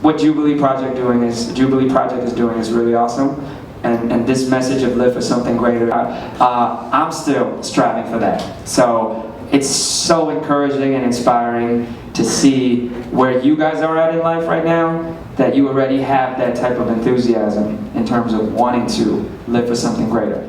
what Jubilee Project is doing is really awesome, and this message of live for something greater. I'm still striving for that. So it's so encouraging and inspiring to see where you guys are at in life right now, that you already have that type of enthusiasm in terms of wanting to live for something greater.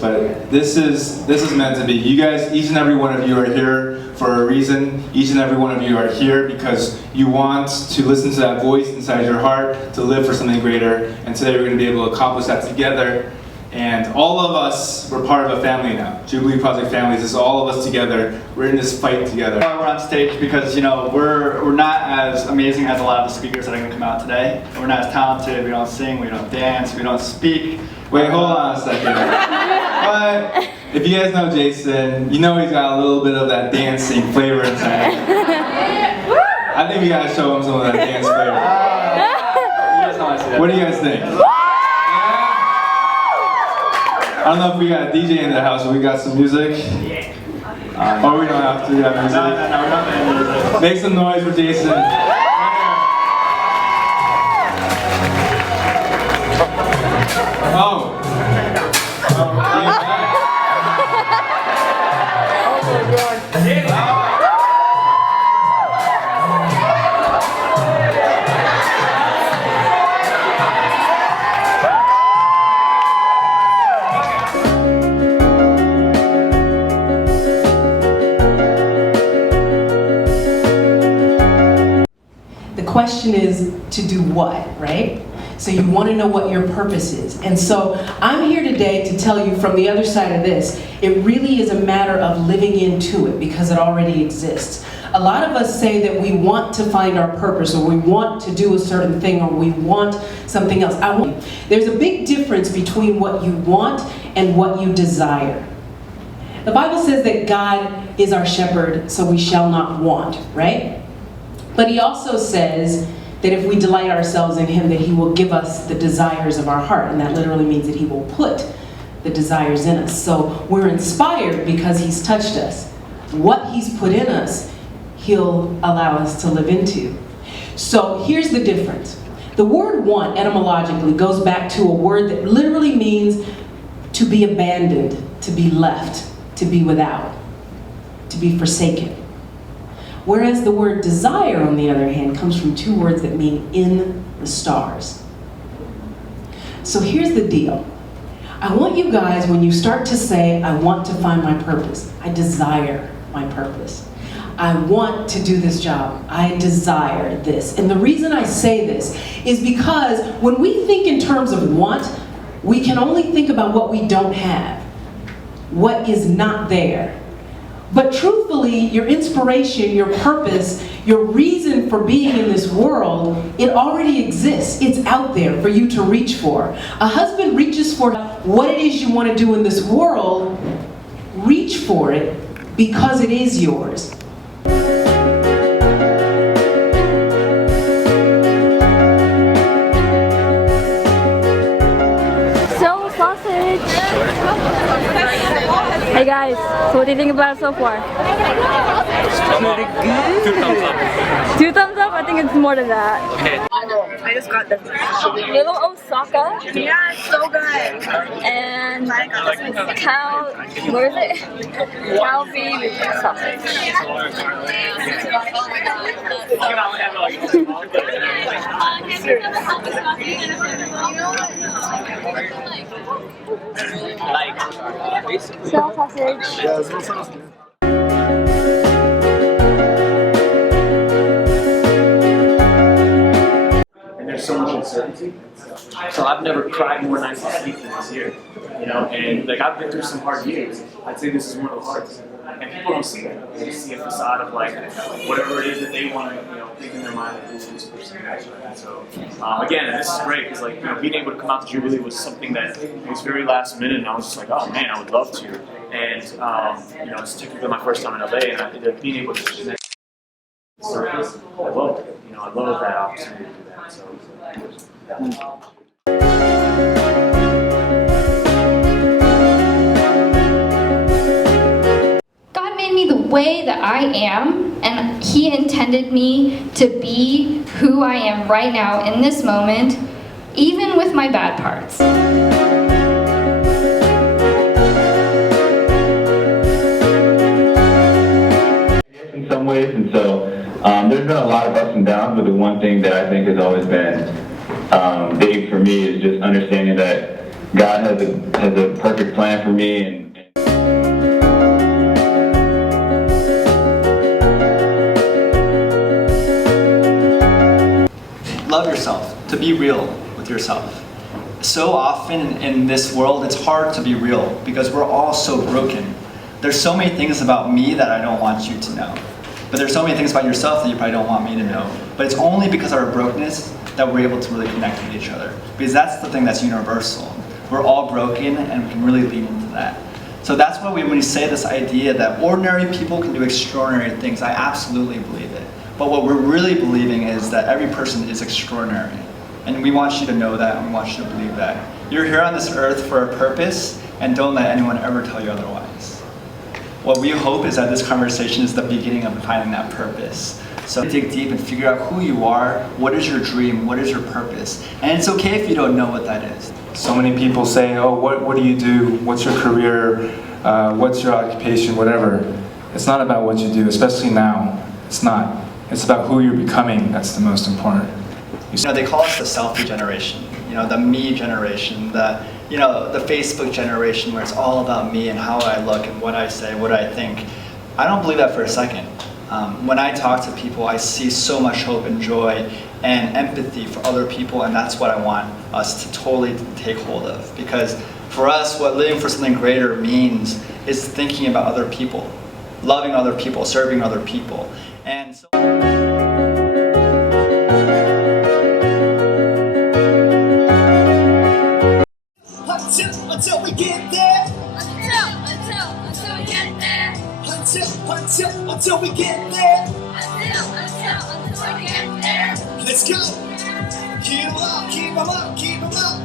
But this is meant to be. You guys, each and every one of you are here for a reason. Each and every one of you are here because you want to listen to that voice inside your heart to live for something greater. And today we're going to be able to accomplish that together. And all of us, we're part of a family now. Jubilee Project family. This is all of us together. We're in this fight together. We're on stage because, you know, we're not as amazing as a lot of the speakers that are going to come out today. We're not as talented. We don't sing. We don't dance. We don't speak. Wait, hold on a second. But if you guys know Jason, you know he's got a little bit of that dancing flavor inside. I think we gotta show him some of that dance flavor. What do you guys think? Yeah? I don't know if we got a DJ in the house, but we got some music. Or we don't have to have music. No, we're not making music. Make some noise for Jason. Oh. The question is to do what, right? So you want to know what your purpose is. And so I'm here today to tell you from the other side of this, it really is a matter of living into it because it already exists. A lot of us say that we want to find our purpose, or we want to do a certain thing, or we want something else. There's a big difference between what you want and what you desire. The Bible says that God is our shepherd, so we shall not want, right? But he also says that if we delight ourselves in him, that he will give us the desires of our heart. And that literally means that he will put the desires in us. So we're inspired because he's touched us. What he's put in us, he'll allow us to live into. So here's the difference. The word want etymologically goes back to a word that literally means to be abandoned, to be left, to be without, to be forsaken. Whereas the word desire, on the other hand, comes from two words that mean in the stars. So here's the deal. I want you guys, when you start to say, I want to find my purpose, I desire my purpose, I want to do this job, I desire this. And the reason I say this is because when we think in terms of want, we can only think about what we don't have, what is not there. But truthfully, your inspiration, your purpose, your reason for being in this world, it already exists. It's out there for you to reach for. A husband reaches for what it is you want to do in this world. Reach for it because it is yours. So, sausage! Hey guys, so what do you think about it so far? Pretty good. 2 thumbs up. 2 thumbs up? I think it's more than that. Okay. I just got this. Little Osaka. Yeah, it's so good. And cow, where is it? Cow beef sausage. So sausage. There's so much uncertainty. So I've never cried more nights of sleep than this year, you know, and like I've been through some hard years. I'd say this is one of the hardest. And people don't see that. They see a facade of like whatever it is that they want to, you know, think in their mind that this person has. So again, this is great because like, you know, being able to come out to Jubilee was something that was very last minute, and I was just like, oh man, I would love to. And you know, it's technically my first time in LA, and being able to connect surface, I love it. You know, I love that opportunity to do that. So. way that I am, and He intended me to be who I am right now in this moment, even with my bad parts. In some ways, and so there's been a lot of ups and downs, but the one thing that I think has always been big for me is just understanding that God has a perfect plan for me. And love yourself, to be real with yourself. So often in this world, it's hard to be real because we're all so broken. There's so many things about me that I don't want you to know. But there's so many things about yourself that you probably don't want me to know. But it's only because of our brokenness that we're able to really connect with each other. Because that's the thing that's universal. We're all broken and we can really lean into that. So that's why when we say this idea that ordinary people can do extraordinary things, I absolutely believe it. But what we're really believing is that every person is extraordinary. And we want you to know that, and we want you to believe that. You're here on this earth for a purpose, and don't let anyone ever tell you otherwise. What we hope is that this conversation is the beginning of finding that purpose. So dig deep and figure out who you are, what is your dream, what is your purpose. And it's okay if you don't know what that is. So many people say, oh, what do you do? What's your career? What's your occupation? Whatever. It's not about what you do, especially now. It's not. It's about who you're becoming that's the most important. You know, they call us the selfie generation, you know, the me generation, the Facebook generation where it's all about me and how I look and what I say, what I think. I don't believe that for a second. When I talk to people, I see so much hope and joy and empathy for other people, and that's what I want us to totally take hold of. Because for us, what living for something greater means is thinking about other people, loving other people, serving other people. And so until we get there. Until we get there. Until we get there. Until we get there. Let's go. Keep 'em up, keep 'em up, keep 'em up.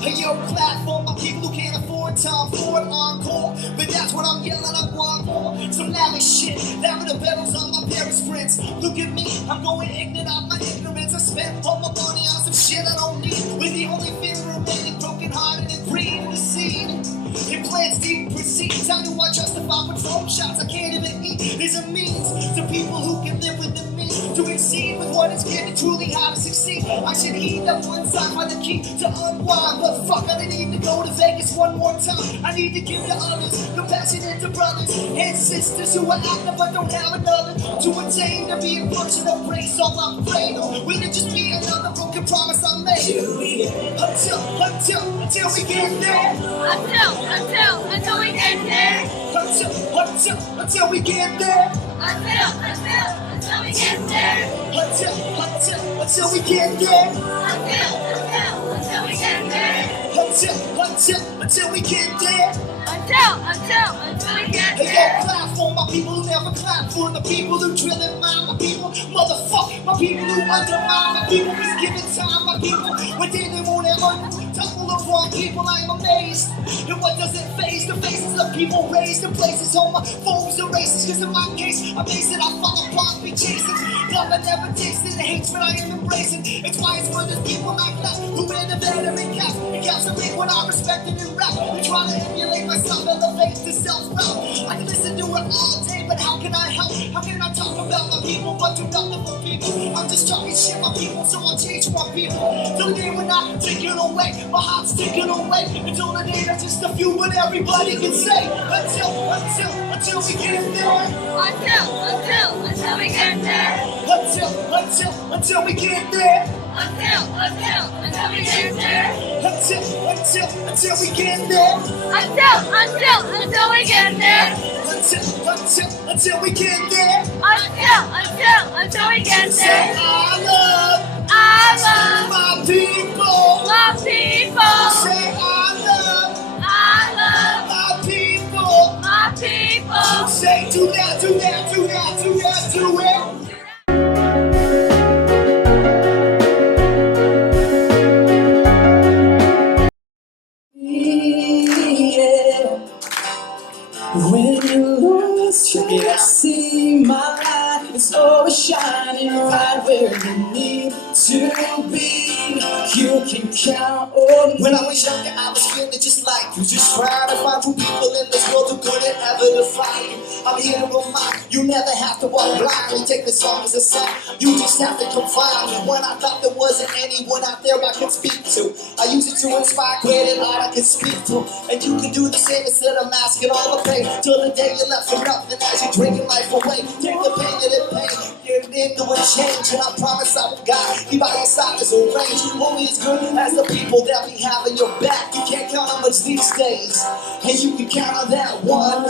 Hey yo, clap for my people who can't afford time for an encore. But that's what I'm yelling, I want more. Some lavish shit, lavender petals on my Paris prints. Look at me, I'm going ignorant of my ignorance. I spent all my money on some shit I don't need. With the only fear remaining, broken hearted and breeding the seed. Implants deep proceed. Time do I justify patrol shots I can't even eat? There's a means to people who can live with the means to exceed with what is given, truly how to succeed. I should heed that one side by the key to unwind. But fuck, I need to go to Vegas one more time. I need to give to others, compassionate to brothers and sisters who are active but don't have another to attain to be a person of grace. All I'm afraid of will it just be another broken promise I made? Until we get there. Until we get there. Until we get there. Until we get there. Until we get there. Until we get there. Hey yo, clap for my people who never clap for the people who drill and mind my people. Motherfuck my people who undermine my people. Just give it time, my people. When they won't ever tumble upon people, I am amazed. And what does it face? The faces of people raised in places home my foes are racist. Cause in my case, I'm based it, I fall apart, be chasing. Love I never tasted, the hatred I am embracing. It's why it's for those people like that who wear the veteran cap. It counts to me when I respect it in rap. They try to emulate myself, elevate to self-doubt. I can listen to it all day, but how can I help? How can I talk about my people, but do nothing for people? I'm just talking shit, my people, so I'll change my people. Till the day when I take it away, my heart's taken away. Until the day that's just a few, but everybody can say. Until we get there. Until we get there. Until we get there. Until we get there. Until we get there. Until we get there. Until we get there. Until we get Say there. I love my people. My people. Say I love my people. My people. Say do that, do that, do that, do that, do it. When you lost your where you need to be. You can count on me. When I was younger, I was feeling just like you, just trying to find true people in this world who couldn't ever define you. I'm here to remind you, never have to walk blindly. Take the song as a sign, you just have to confide me. When I thought there wasn't anyone out there I could speak to, I use it to inspire greater art I could speak to. And you can do the same instead of masking all the pain, till the day you're left for nothing as you're drinking life away. Take the pain of the pain, get into a change, and I promise I'm God. He by your side is a range, only as good as the people that we have in your back. You can't count how much these days, and you can count on that one.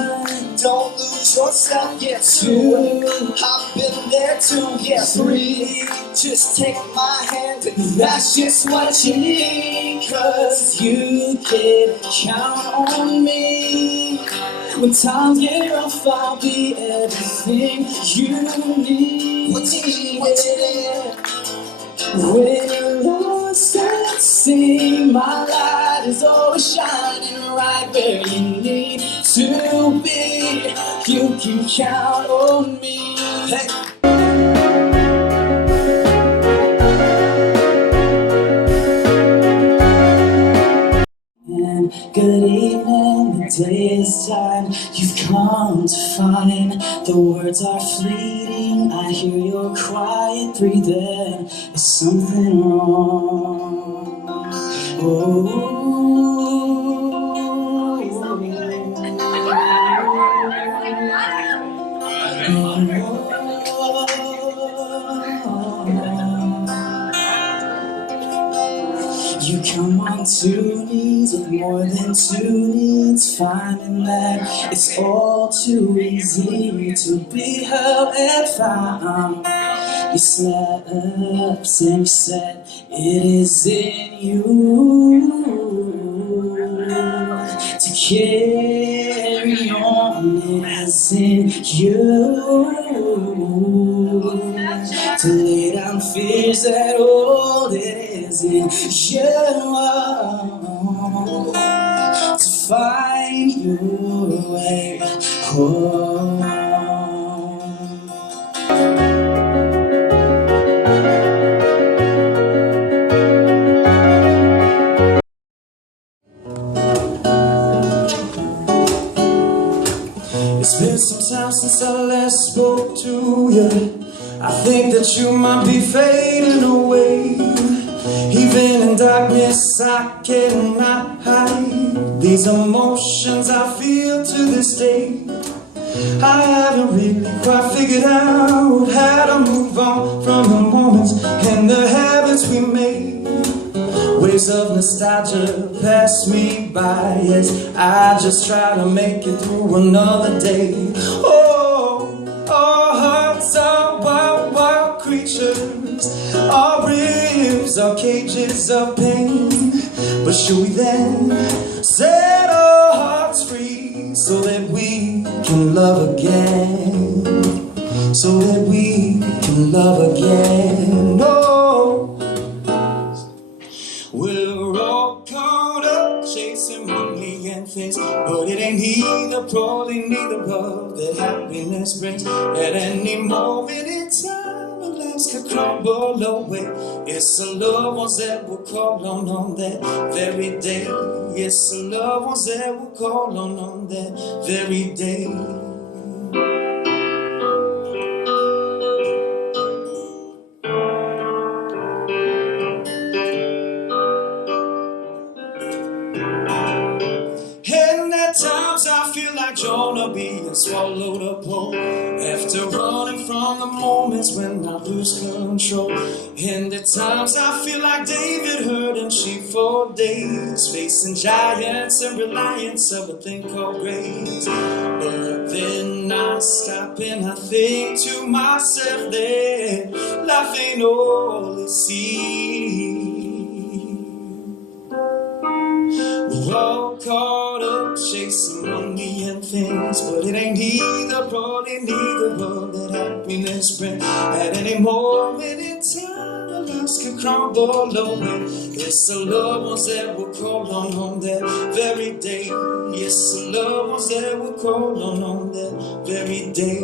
Don't lose yourself, yeah, two. I've been there too, yeah, three. Just take my hand, that's just what you need. Cause you can count on me. When times get rough, I'll be everything you need. What you need? When you're lost at sea, my light is always shining right where you need to be. You can count on me. Hey. And good evening, the day is done. You've come to find the words are fleeting. I hear your quiet breathing. Is something wrong? You come on two knees with more than two needs, finding that it's all too easy to be held and found. You slept and you said it is in you to carry on, it is in you to lay down fears that hold, it is in you to find your way home. It's been some time since I last spoke to you. I think that you might be fading away. Even in darkness I cannot hide these emotions I feel to this day. I haven't really quite figured out how to move on from the moments and the habits we made. Waves of nostalgia pass me by as I just try to make it through another day. Oh, our hearts are wild, wild creatures. Our ribs are cages of pain. But should we then set our hearts free so that we can love again? So that we can love again. Oh, we're all caught up chasing money and things, but it ain't neither, probably neither of that happiness brings. At any moment in time, our lives could crumble away. It's the loved ones that we'll call on that very day. It's the loved ones that we'll call on that very day. And at times I feel like Jonah being swallowed up whole, after running from the moments when I lose control. And at times I feel like David herding sheep for days, facing giants and reliance of a thing called grace. But then I stop and I think to myself that life ain't all it seems. We're all caught up chasing money and things, but it ain't neither, probably neither of that happiness brings. At any moment in time, our lives can crumble away. It's the loved ones that we'll call on that very day. It's the loved ones that we'll call on that very day.